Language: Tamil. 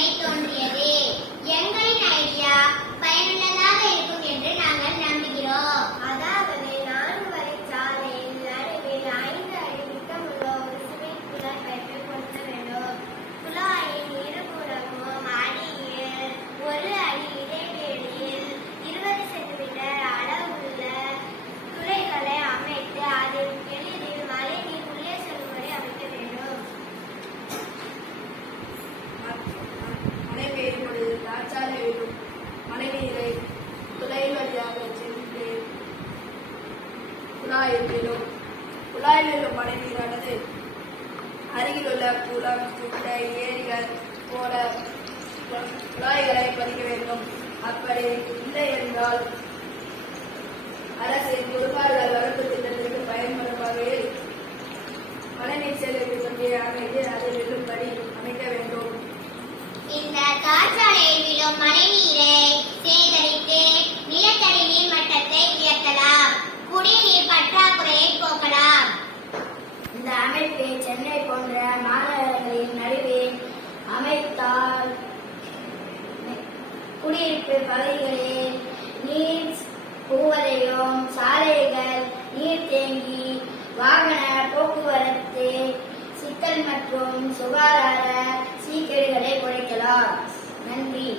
எண்ணமே தோன்றியது. எங்களின் ஐடியா பயனுள்ளதாக இருக்கும் என்று நாங்கள் நம்புகிறோம். அதாவது 4 வழிச்சாலையில் நடுவில் 5 அடி விட்டமுள்ள ஒரு சிமெண்ட் குழாய் பைப்பை பொருத்த வேண்டும். குழாயின் இருபுறமும் அடியில் 1 அடி இடைவெளியில் 20 சென்டிமீட்டர் அளவுள்ள துளைகளை அமைத்து அதில் எளிதில் மழைநீர் உள்ளே செல்லும்படி அமைக்க வேண்டும். மழை பெய்யும் பொழுது தார்ச்சாலை விடும் மழைநீரை துளை வழியாக சென்று குழாயில் விடும். குழாயில் விடும் மழைநீரானது அருகிலுள்ள குளம், குட்டை, ஏரிகள் போல குழாய்களை பதிக்க வேண்டும். அப்படி இல்லை என்றால் அரசின் குறுகால்கள் வளர்ப்பு திட்டத்திற்கு பயன்படும் வகையில் மழைநீர் சேகரிப்பு தொட்டியை அமைத்து அதில் விழும்படி அமைக்க வேண்டும். இந்த காற்றாலையில் விழும் மழைநீரை சேகரித்து நிலத்தடி நீர் மட்டத்தை உயர்த்தலாம். குடிநீர் பற்றாக்குறையை போக்கலாம். இந்த அமைப்பை சென்னை போன்ற மாநகரங்களின் நடுவே அமைத்தால் குடியிருப்பு பகுதிகளில் நீர் புகுவதையும் சாலைகள் நீர் தேங்கி வாகன போக்குவரத்து சிக்கல் மற்றும் சுகாதார சீர்கேடுகளை குறைக்கலாம். நன்றி.